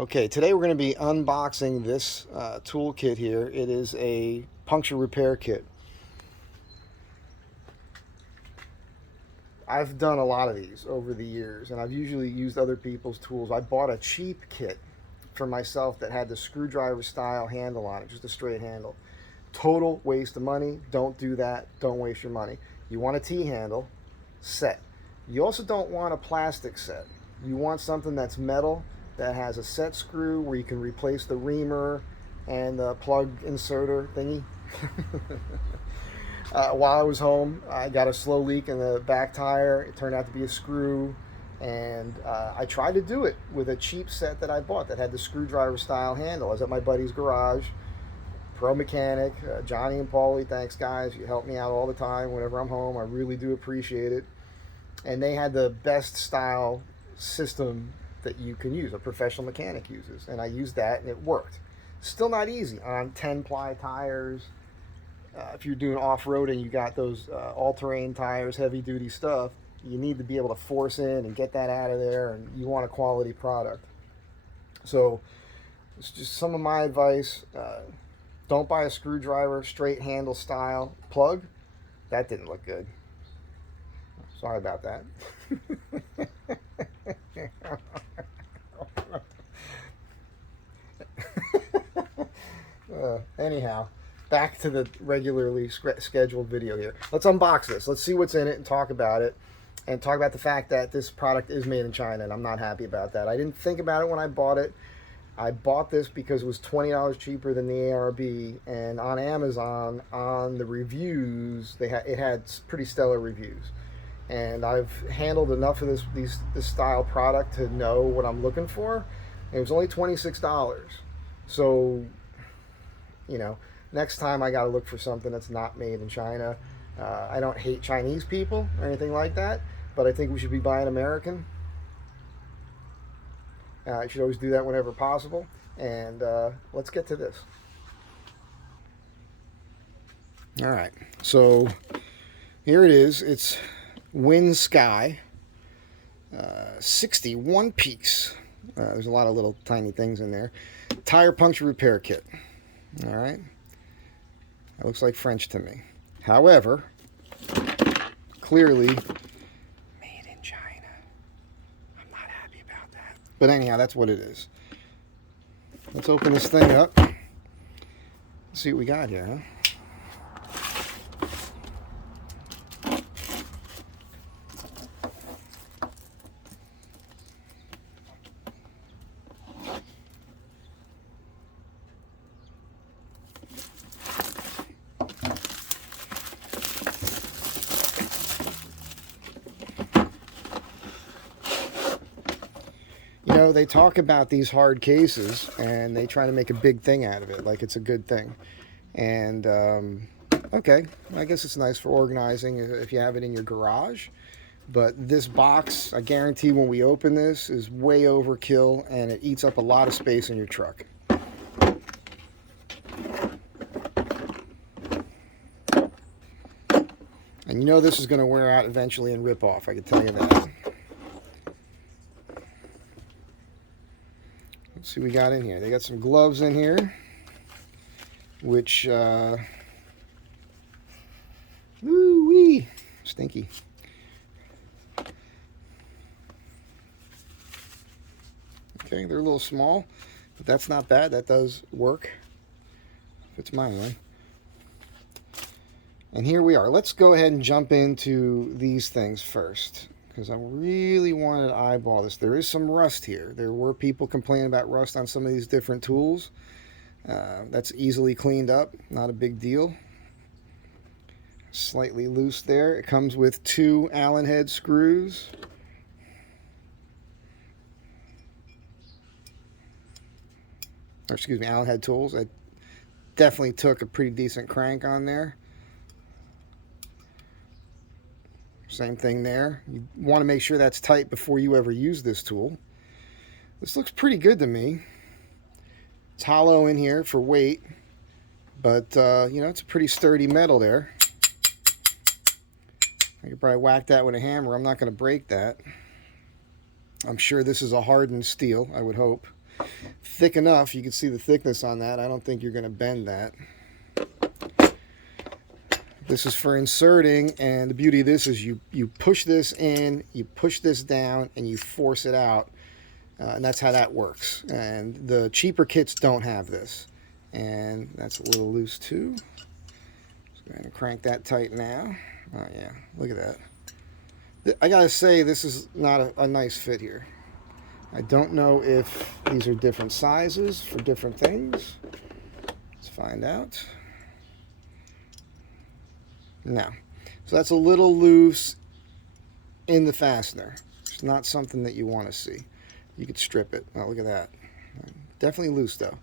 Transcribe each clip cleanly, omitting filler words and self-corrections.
Okay, today we're going to be unboxing this tool kit here. It is a puncture repair kit. I've done a lot of these over the years, and I've usually used other people's tools. I bought a cheap kit for myself that had the screwdriver style handle on it, just a straight handle. Total waste of money. Don't do that. Don't waste your money. You want a T-handle set. You also don't want a plastic set. You want something that's metal, that has a set screw where you can replace the reamer and the plug inserter thingy. While I was home, I got a slow leak in the back tire. It turned out to be a screw, and I tried to do it with a cheap set that I bought that had the screwdriver style handle. I was at my buddy's garage, pro mechanic, Johnny and Paulie. Thanks, guys. You help me out all the time whenever I'm home. I really do appreciate it. And they had the best style system that you can use, a professional mechanic uses, and I used that and it worked. Still not easy on 10-ply tires. If you're doing off-roading, you got those all-terrain tires, heavy-duty stuff. You need to be able to force in and get that out of there, and you want a quality product. So it's just some of my advice. Don't buy a screwdriver straight handle style plug. That didn't look good. Sorry about that. Anyhow, back to the regularly scheduled video here. Let's unbox this. Let's see what's in it and talk about it. And talk about the fact that this product is made in China, and I'm not happy about that. I didn't think about it when I bought it. I bought this because it was $20 cheaper than the ARB, and on Amazon, on the reviews, it had pretty stellar reviews. And I've handled enough of this style product to know what I'm looking for. And it was only $26. So, you know, next time I got to look for something that's not made in China. I don't hate Chinese people or anything like that, but I think we should be buying American. You should always do that whenever possible. And let's get to this. All right, so here it is. It's Wynnsky 61 piece. There's a lot of little tiny things in there. Tire puncture repair kit. All right, that looks like French to me. However, clearly made in China. I'm not happy about that. But anyhow, that's what it is. Let's open this thing up. Let's see what we got here, huh? You know, they talk about these hard cases and they try to make a big thing out of it, like it's a good thing. And, okay, I guess it's nice for organizing if you have it in your garage. But this box, I guarantee when we open this, is way overkill and it eats up a lot of space in your truck. And you know this is going to wear out eventually and rip off, I can tell you that. Let's see what we got in here. They got some gloves in here, which, woo-wee, stinky. Okay, they're a little small, but that's not bad. That does work. Fits mine anyway. And here we are. Let's go ahead and jump into these things first, because I really wanted to eyeball this. There is some rust here. There were people complaining about rust on some of these different tools. That's easily cleaned up. Not a big deal. Slightly loose there. It comes with 2 Allen head screws. Or excuse me, Allen head tools. I definitely took a pretty decent crank on there. Same thing there. You want to make sure that's tight before you ever use this tool. This looks pretty good to me. It's hollow in here for weight, but you know, it's a pretty sturdy metal there. I could probably whack that with a hammer. I'm not going to break that. I'm sure this is a hardened steel, I would hope. thick enough. You can see the thickness on that. I don't think you're going to bend that. This is for inserting, and the beauty of this is you push this in, you push this down, and you force it out, and that's how that works. And the cheaper kits don't have this, and that's a little loose too. So I'm going to crank that tight now. Oh yeah, look at that. I gotta say, this is not a nice fit here. I don't know if these are different sizes for different things. Let's find out. No. So that's a little loose in the fastener. It's not something that you want to see. You could strip it. Oh, look at that. Definitely loose though.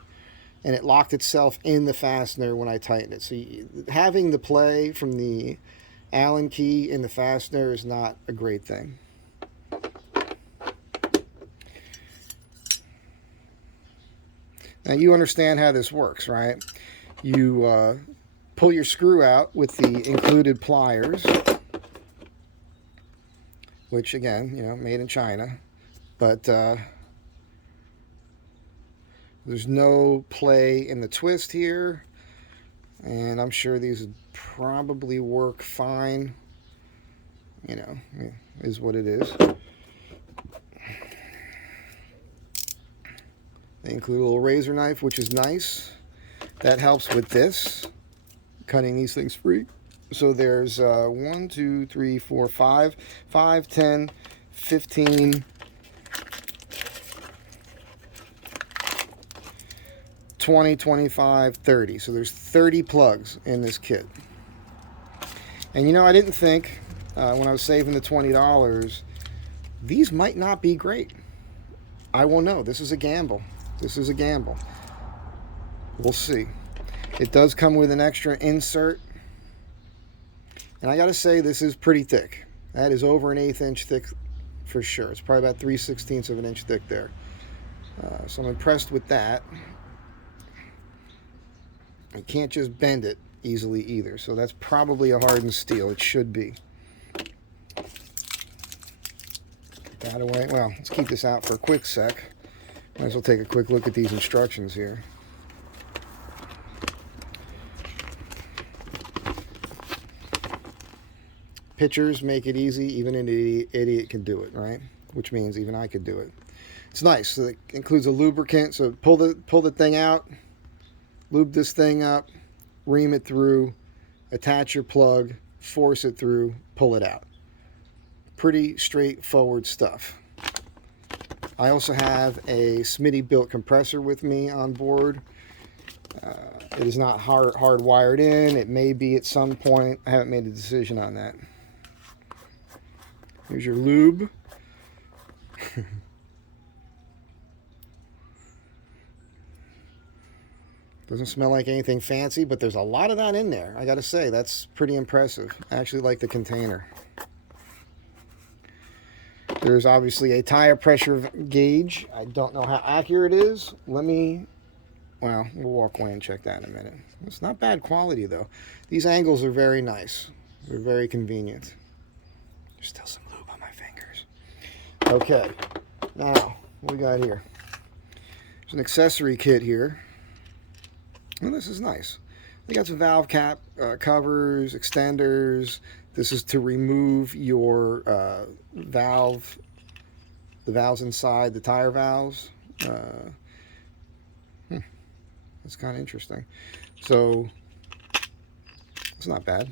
And it locked itself in the fastener when I tightened it. So having the play from the Allen key in the fastener is not a great thing. Now you understand how this works, right? You pull your screw out with the included pliers, which again, you know, made in China, but there's no play in the twist here, and I'm sure these would probably work fine. You know, is what it is. They include a little razor knife, which is nice. That helps with this, cutting these things free. So there's 1, 2, 3, 4, 5, 10, 15, 20, 25, 30. So there's 30 plugs in this kit. And you know, I didn't think when I was saving the $20, these might not be great. I will know. This is a gamble. This is a gamble. We'll see. It does come with an extra insert. And I gotta say, this is pretty thick. That is over an 1/8 inch thick for sure. It's probably about 3/16 of an inch thick there. So I'm impressed with that. You can't just bend it easily either. So that's probably a hardened steel. It should be. Get that away. Well, let's keep this out for a quick sec. Might as well take a quick look at these instructions here. Pictures make it easy. Even an idiot can do it, right? Which means even I could do it. It's nice. So it includes a lubricant. So pull the thing out, lube this thing up, ream it through, attach your plug, force it through, pull it out. Pretty straightforward stuff. I also have a Smitty built compressor with me on board. It is not hardwired in. It may be at some point. I haven't made a decision on that. Here's your lube. Doesn't smell like anything fancy, but there's a lot of that in there. I gotta say, that's pretty impressive. I actually like the container. There's obviously a tire pressure gauge. I don't know how accurate it is. Well, we'll walk away and check that in a minute. It's not bad quality though. These angles are very nice. They're very convenient. There's still some lube on my fingers. Okay, now what we got here? There's an accessory kit here. Well, this is nice. They got some valve cap covers, extenders. This is to remove your the valves inside the tire valves. That's kind of interesting. So it's not bad.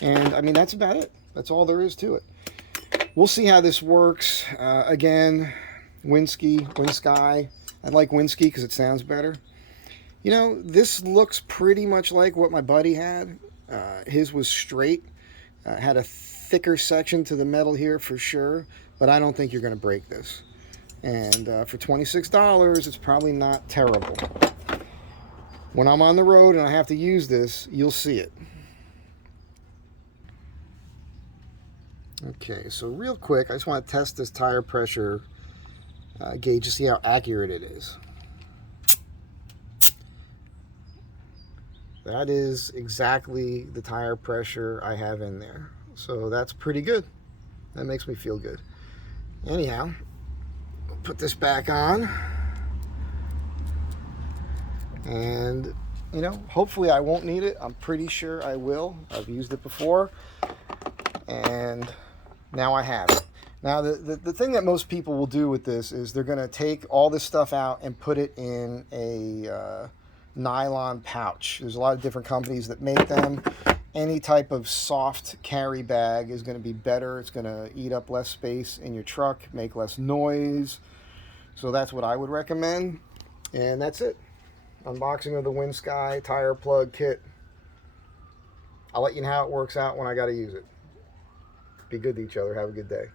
And I mean, that's about it. That's all there is to it. We'll see how this works. Again, Wynnsky. I like Wynnsky because it sounds better. You know, this looks pretty much like what my buddy had. His was straight. Had a thicker section to the metal here for sure, but I don't think you're going to break this. And for $26, it's probably not terrible. When I'm on the road and I have to use this, you'll see it. Okay, so real quick, I just want to test this tire pressure gauge to see how accurate it is. That is exactly the tire pressure I have in there. So that's pretty good. That makes me feel good. Anyhow, put this back on. And, you know, hopefully I won't need it. I'm pretty sure I will. I've used it before. And now I have it. Now, the thing that most people will do with this is they're going to take all this stuff out and put it in a nylon pouch. There's a lot of different companies that make them. Any type of soft carry bag is going to be better. It's going to eat up less space in your truck, make less noise. So that's what I would recommend. And that's it. Unboxing of the Wynnsky tire plug kit. I'll let you know how it works out when I got to use it. Be good to each other. Have a good day.